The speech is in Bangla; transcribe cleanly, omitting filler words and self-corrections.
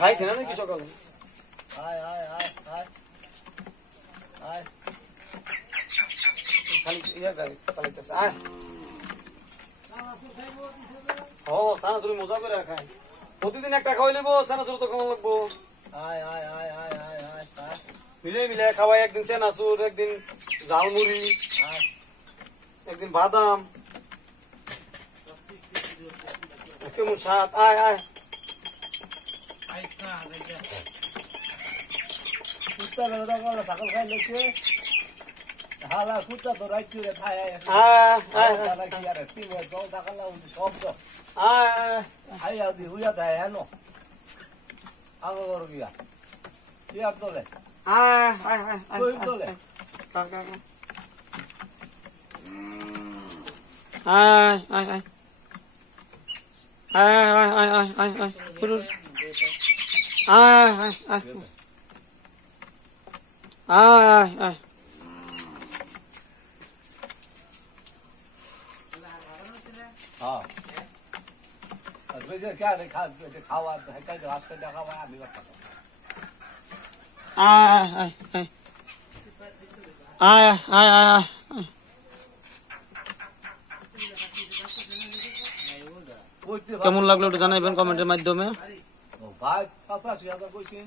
খাইছে না নাকি সকালে? চানাচুর মজা করে খায় প্রতিদিন একটা খাওয়াই নেবো। চানাচুর তো কেমন লাগবো? মিলে মিলে খাওয়াই, একদিন চানাচুর, একদিন ঝালমুড়ি, একদিন বাদাম, কেমন স্বাদ। আয় আয় ছাগল খাই লেছে হালা কুত্তা তো রাইছে রে খায় জল টাকা শব্দ আইয়া দি হুইয়া দেয় হেন আগো করো গিয়া কি আর তোলে তোলে খাওয়া খাওয়া আমি কেমন লাগলো একটু জানাইবেন কমেন্টের মাধ্যমে। ভাই 85,000 কইছেন।